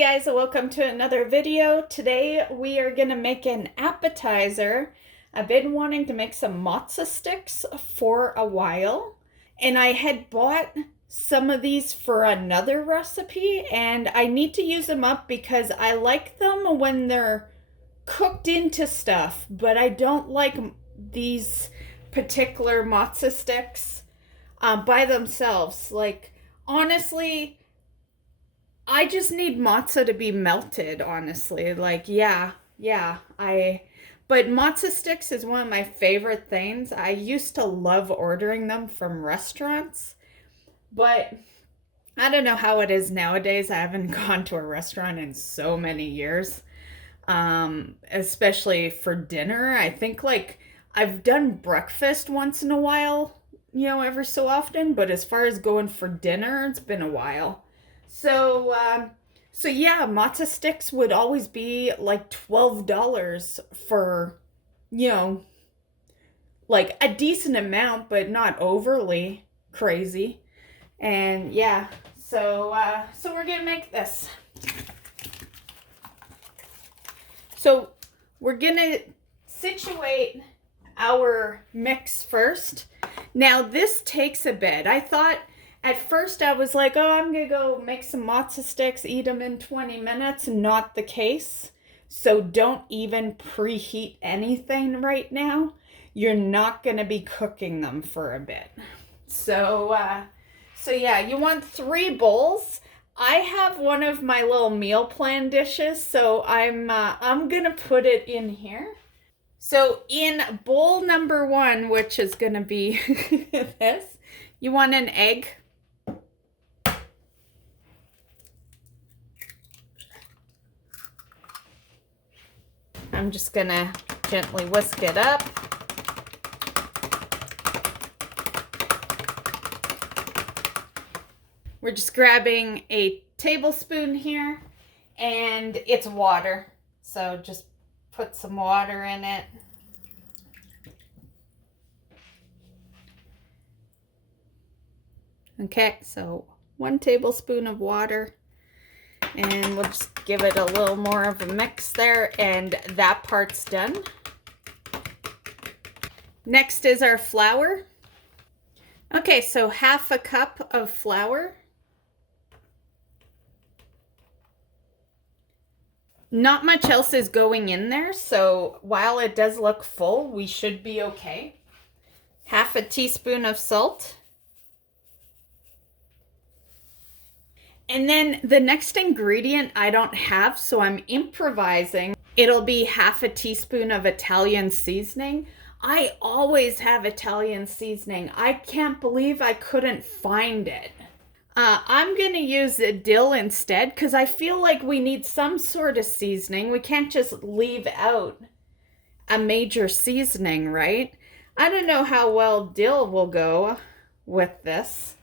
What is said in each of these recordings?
guys, welcome to another video. Today we are gonna make an appetizer. I've been wanting to make some Mozza sticks for a while, and I had bought some of these for another recipe, and I need to use them up because I like them when they're cooked into stuff, but I don't like these particular Mozza sticks by themselves. Like, honestly, I just need mozza to be melted, honestly. Like, but Mozza sticks is one of my favorite things. I used to love ordering them from restaurants, but I don't know how it is nowadays. I haven't gone to a restaurant in so many years, especially for dinner. I think, like, I've done breakfast once in a while, every so often, but as far as going for dinner, it's been a while. So yeah, Mozza sticks would always be like $12 for, like a decent amount, but not overly crazy. And yeah, so we're gonna make this. So we're gonna situate our mix first. Now this takes a bit. I thought at first I was like, oh, I'm gonna go make some Mozza sticks, eat them in 20 minutes. Not the case. So don't even preheat anything right now. You're not gonna be cooking them for a bit. So yeah, you want 3 bowls. I have one of my little meal plan dishes, so I'm gonna put it in here. So in bowl number 1, which is gonna be this, you want an egg. I'm just gonna gently whisk it up. We're just grabbing a tablespoon here, and it's water. So just put some water in it. Okay, so 1 tablespoon of water. And we'll just give it a little more of a mix there, and that part's done. Next is our flour. Okay, so 1/2 cup of flour. Not much else is going in there, so while it does look full, we should be okay. 1/2 teaspoon of salt. And then the next ingredient I don't have, so I'm improvising. It'll be 1/2 teaspoon of Italian seasoning. I always have Italian seasoning. I can't believe I couldn't find it. I'm gonna use a dill instead because I feel like we need some sort of seasoning. We can't just leave out a major seasoning, right? I don't know how well dill will go with this,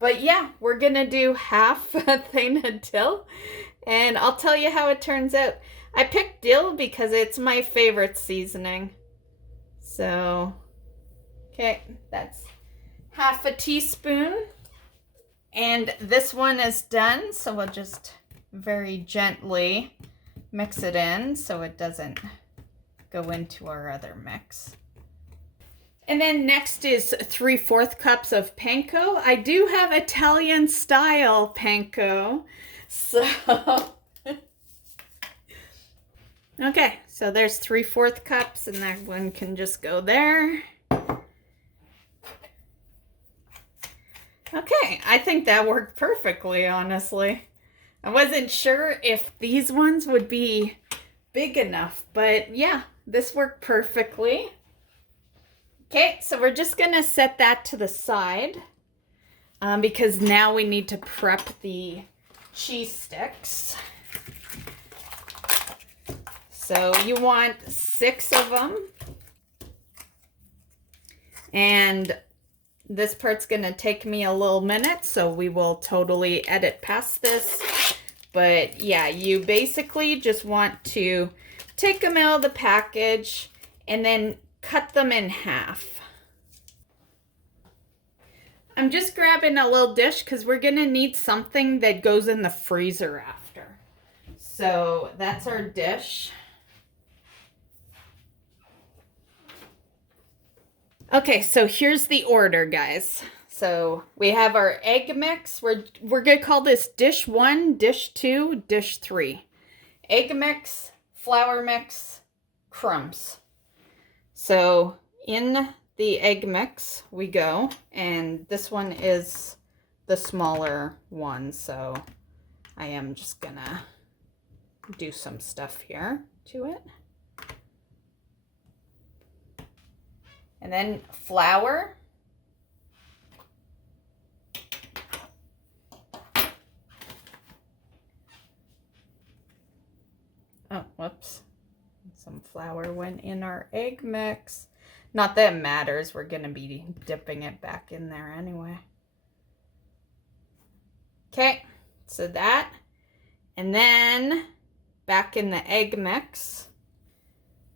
But yeah, we're gonna do 1/2 a thing of dill, and I'll tell you how it turns out. I picked dill because it's my favorite seasoning. So, okay, that's 1/2 teaspoon. And this one is done, so we'll just very gently mix it in so it doesn't go into our other mix. And then next is 3/4 cups of Panko. I do have Italian style Panko. So, okay, so there's 3/4 cups, and that one can just go there. Okay, I think that worked perfectly, honestly. I wasn't sure if these ones would be big enough, but yeah, this worked perfectly. Okay, so we're just gonna set that to the side because now we need to prep the cheese sticks. So you want 6 of them. And this part's gonna take me a little minute, so we will totally edit past this. But yeah, you basically just want to take them out of the package and then cut them in half. I'm just grabbing a little dish because we're gonna need something that goes in the freezer after. So that's our dish. Okay, so here's the order, guys. So we have our egg mix. We're gonna call this dish 1, dish 2, dish 3. Egg mix, flour mix, crumbs. So in the egg mix we go, and this one is the smaller one, so I am just gonna do some stuff here to it. And then flour. Oh, whoops. Some flour went in our egg mix. Not that it matters. We're going to be dipping it back in there anyway. Okay, so that. And then back in the egg mix.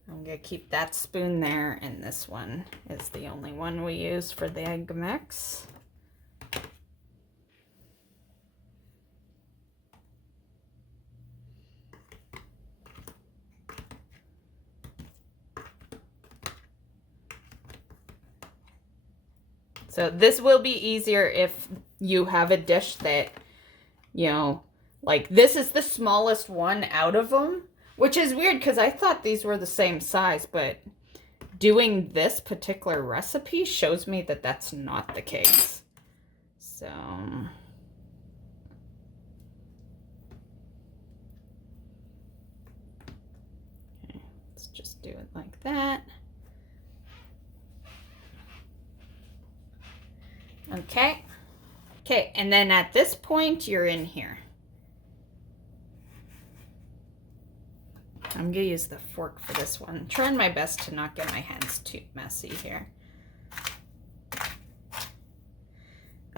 I'm going to keep that spoon there, and this one is the only one we use for the egg mix. So this will be easier if you have a dish that, you know, like this is the smallest one out of them, which is weird because I thought these were the same size, but doing this particular recipe shows me that that's not the case. So okay, let's just do it like that. Okay. Okay, and then at this point, you're in here. I'm gonna use the fork for this one. I'm trying my best to not get my hands too messy here.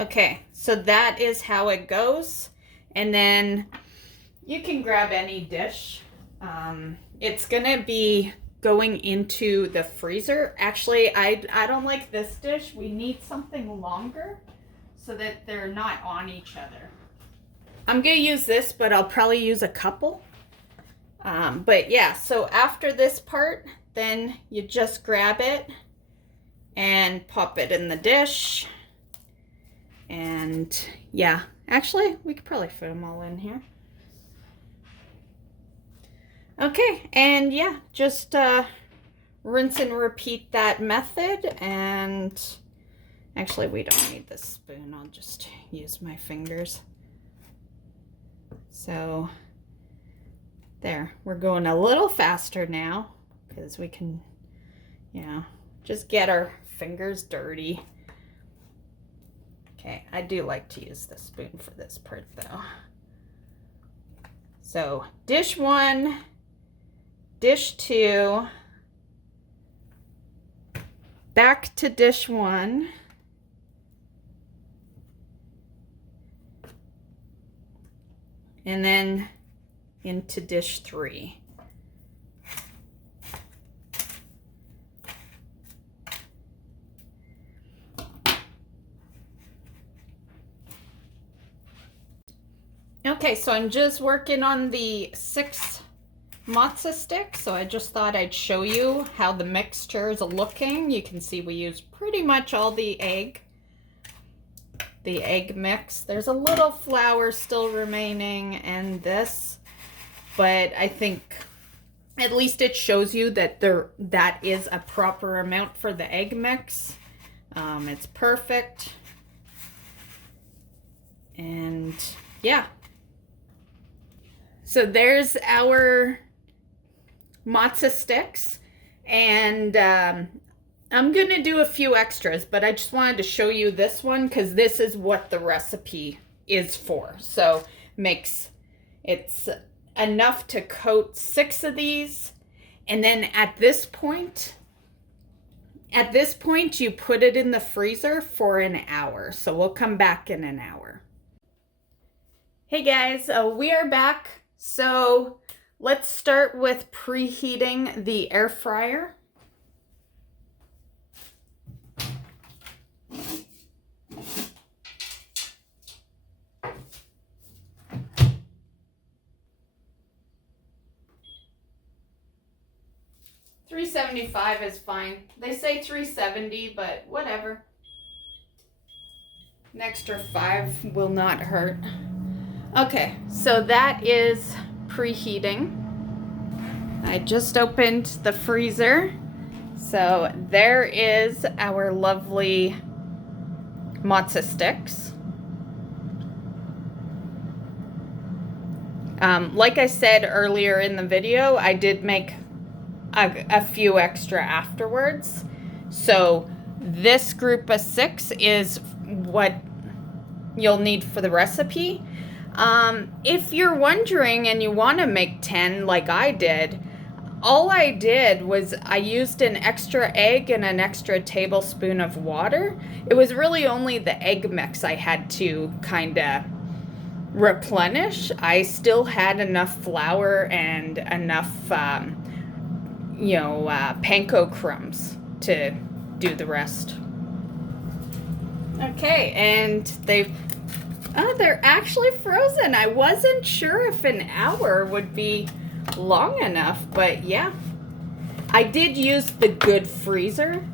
Okay, so that is how it goes. And then you can grab any dish. It's gonna be going into the freezer. Actually, I don't like this dish. We need something longer so that they're not on each other. I'm gonna use this, but I'll probably use a couple. But yeah, so after this part, then you just grab it and pop it in the dish. And yeah, actually, we could probably fit them all in here. Okay, and yeah, just rinse and repeat that method. And actually, we don't need this spoon. I'll just use my fingers. So there, we're going a little faster now because we can, you know, just get our fingers dirty. Okay, I do like to use the spoon for this part though. So dish 1, dish 2, back to dish 1, and then into dish 3. Okay, so I'm just working on the 6 Mozza sticks, so I just thought I'd show you how the mixture is looking. You can see we use pretty much all the egg mix. There's a little flour still remaining and this, but I think at least it shows you that that is a proper amount for the egg mix. It's perfect. And yeah. So there's our Mozza sticks, and I'm gonna do a few extras, but I just wanted to show you this one because this is what the recipe is for. So it's enough to coat 6 of these, and then at this point you put it in the freezer for an hour. So we'll come back in an hour. Hey guys, we are back. So let's start with preheating the air fryer. 375 is fine. They say 370, but whatever. An extra 5 will not hurt. Okay, so that is preheating. I just opened the freezer. So there is our lovely Mozza Sticks. Like I said earlier in the video, I did make a few extra afterwards. So this group of 6 is what you'll need for the recipe. If you're wondering and you want to make 10 like I did, all I did was I used an extra egg and an extra tablespoon of water. It was really only the egg mix I had to kind of replenish. I still had enough flour and enough, panko crumbs to do the rest. Okay, and they're actually frozen. I wasn't sure if an hour would be long enough, but yeah. I did use the good freezer.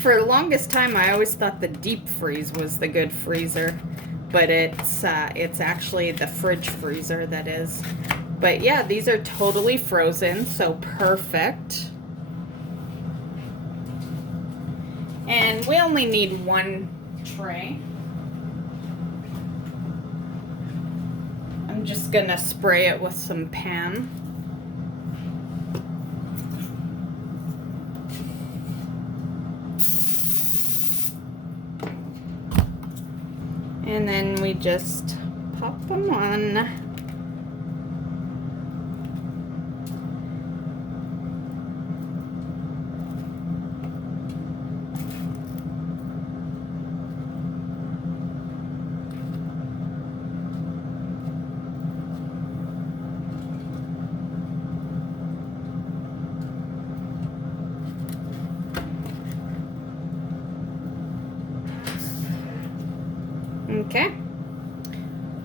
For the longest time I always thought the deep freeze was the good freezer, but it's actually the fridge freezer that is. But yeah, these are totally frozen, so perfect. And we only need 1 tray. I'm just gonna spray it with some pan. And then we just pop them on. Okay,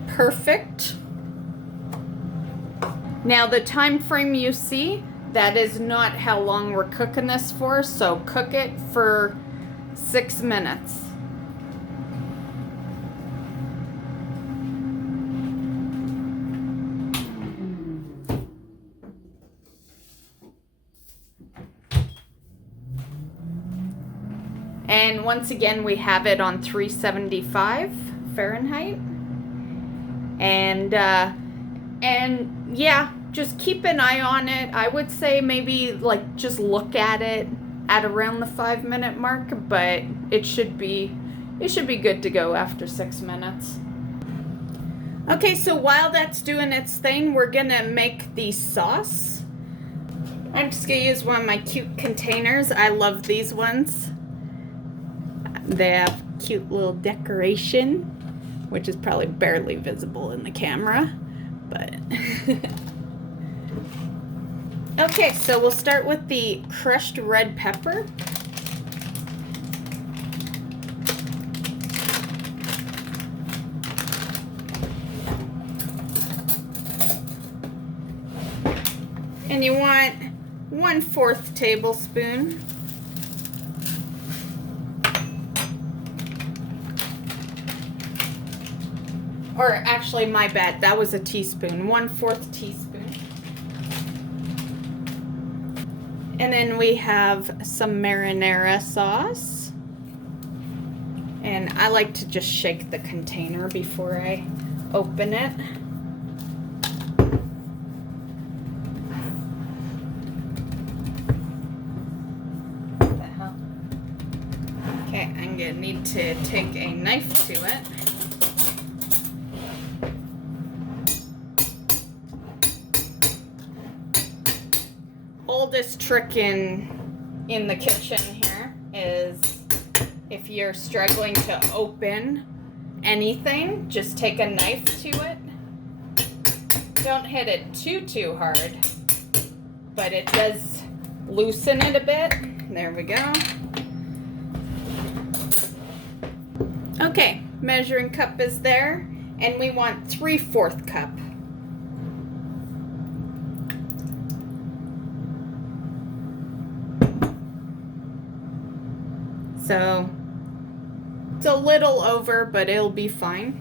perfect. Now the time frame you see, that is not how long we're cooking this for, so cook it for 6 minutes. And once again, we have it on 375 Fahrenheit. And yeah, just keep an eye on it. I would say maybe like just look at it at around the 5-minute mark, but it should be good to go after 6 minutes. Okay, so while that's doing its thing, we're gonna make the sauce. I'm just gonna use one of my cute containers. I love these ones. They have cute little decoration, which is probably barely visible in the camera, but okay, so we'll start with the crushed red pepper. And you want 1/4 tablespoon. Or actually, my bad, that was a teaspoon. 1/4 teaspoon. And then we have some marinara sauce. And I like to just shake the container before I open it. What the hell? Okay, I'm gonna need to take a knife to it. Oldest trick in the kitchen here is if you're struggling to open anything, just take a knife to it. Don't hit it too hard, but it does loosen it a bit. There we go. Okay, measuring cup is there, and we want 3/4 cup. So it's a little over, but it'll be fine.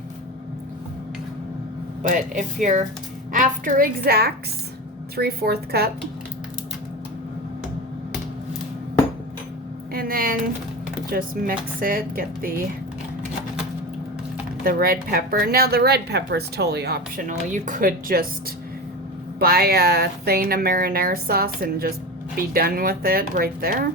But if you're after exacts, 3/4 cup. And then just mix it, get the red pepper. Now the red pepper is totally optional. You could just buy a thing of marinara sauce and just be done with it right there.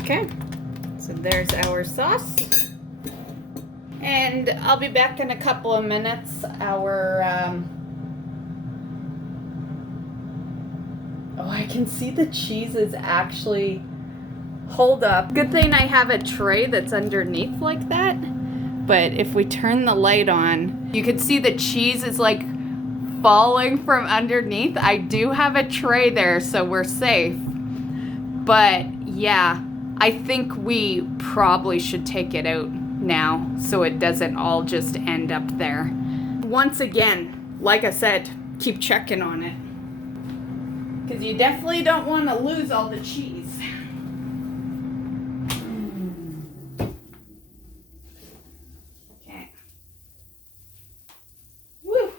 Okay, so there's our sauce. And I'll be back in a couple of minutes. Oh, I can see the cheese is actually, hold up. Good thing I have a tray that's underneath like that. But if we turn the light on, you can see the cheese is like falling from underneath. I do have a tray there, so we're safe. But yeah, I think we probably should take it out now so it doesn't all just end up there. Once again, like I said, keep checking on it, because you definitely don't want to lose all the cheese. Okay. Woo.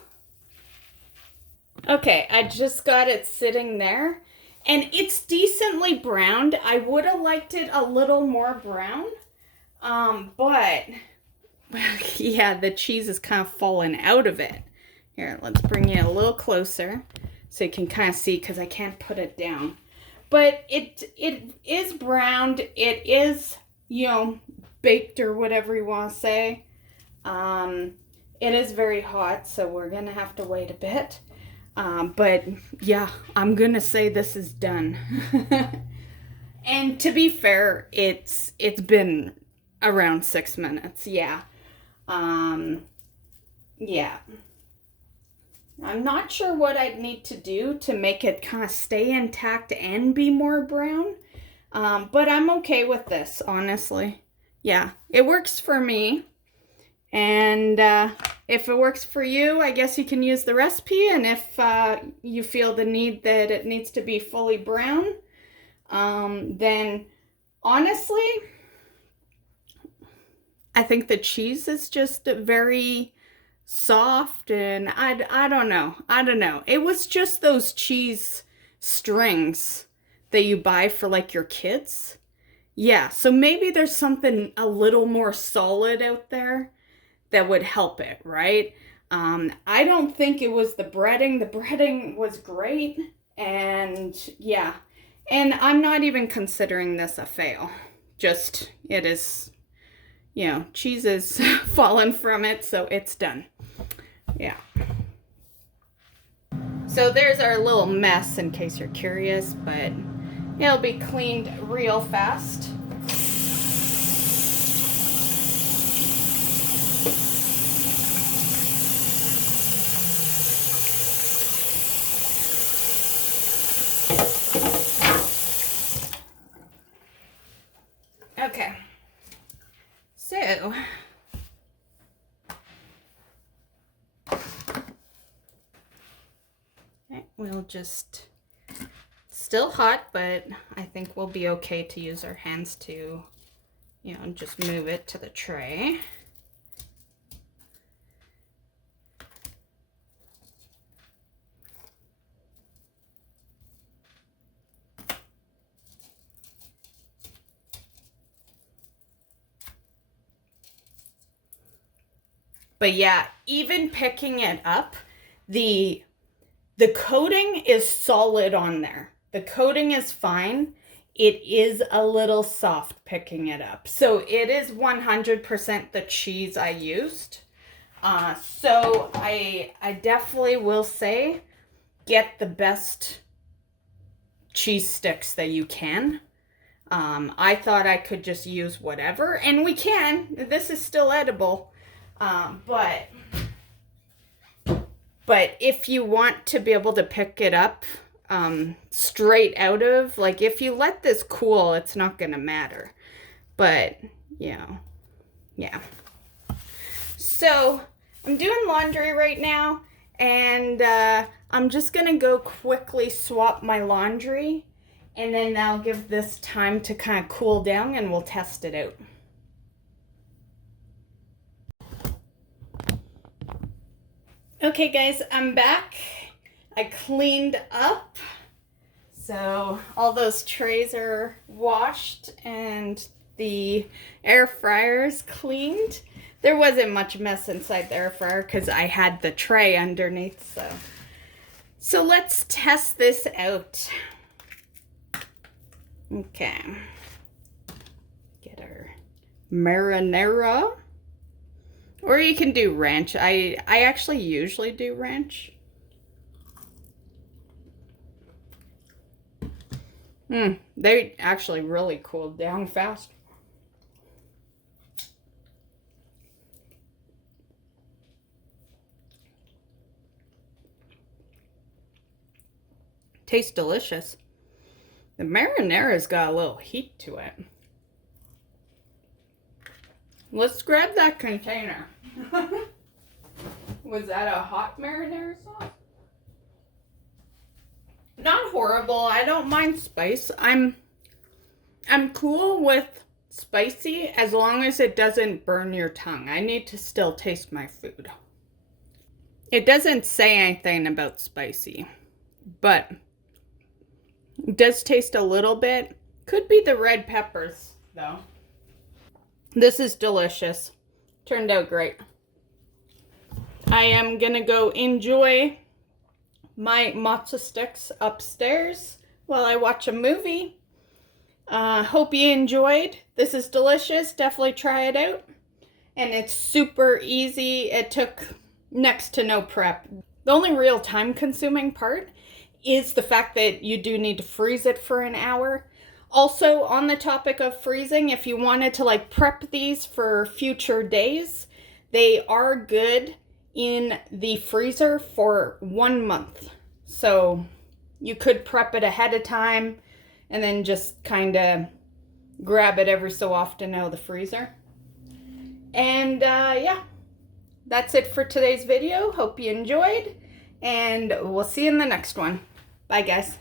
Okay, I just got it sitting there, and it's decently browned. I would have liked it a little more brown, but yeah, the cheese is kind of falling out of it. Here, let's bring you a little closer so you can kind of see, because I can't put it down. But it is browned. It is, baked or whatever you want to say. It is very hot, so we're going to have to wait a bit. But yeah, I'm going to say this is done. And to be fair, it's been around 6 minutes. Yeah. Yeah. I'm not sure what I'd need to do to make it kind of stay intact and be more brown. But I'm okay with this, honestly. Yeah, it works for me. And if it works for you, I guess you can use the recipe. And if you feel the need that it needs to be fully brown, then honestly, I think the cheese is just very soft, and I don't know. It was just those cheese strings that you buy for like your kids. Yeah, so maybe there's something a little more solid out there that would help it, right? I don't think it was the breading. The breading was great, and yeah. And I'm not even considering this a fail. Just, it is, cheese is fallen from it, so it's done. Yeah. So there's our little mess, in case you're curious, but it'll be cleaned real fast. Okay. So we'll just, still hot, but I think we'll be okay to use our hands to, just move it to the tray. But yeah, even picking it up, the coating is solid on there. The coating is fine. It is a little soft picking it up. So it is 100% the cheese I used. So I definitely will say, get the best cheese sticks that you can. I thought I could just use whatever, and we can. This is still edible. But if you want to be able to pick it up straight out of, like, if you let this cool, it's not going to matter. But, yeah. So, I'm doing laundry right now, and I'm just gonna go quickly swap my laundry, and then I'll give this time to kind of cool down and we'll test it out. Okay guys, I'm back. I cleaned up. So all those trays are washed and the air fryer is cleaned. There wasn't much mess inside the air fryer because I had the tray underneath. So let's test this out. Okay. Get our marinara. Or you can do ranch. I actually usually do ranch. They actually really cooled down fast. Tastes delicious. The marinara's got a little heat to it. Let's grab that container. Was that a hot marinara sauce? Not horrible. I don't mind spice. I'm cool with spicy as long as it doesn't burn your tongue. I need to still taste my food. It doesn't say anything about spicy, but it does taste a little bit. Could be the red peppers though. This is delicious. Turned out great. I am gonna go enjoy my Mozza Sticks upstairs while I watch a movie. Hope you enjoyed. This is delicious. Definitely try it out. And it's super easy. It took next to no prep. The only real time consuming part is the fact that you do need to freeze it for an hour. Also, on the topic of freezing, if you wanted to like prep these for future days, they are good in the freezer for 1 month. So you could prep it ahead of time and then just kind of grab it every so often out of the freezer. And yeah, that's it for today's video. Hope you enjoyed, and we'll see you in the next one. Bye guys.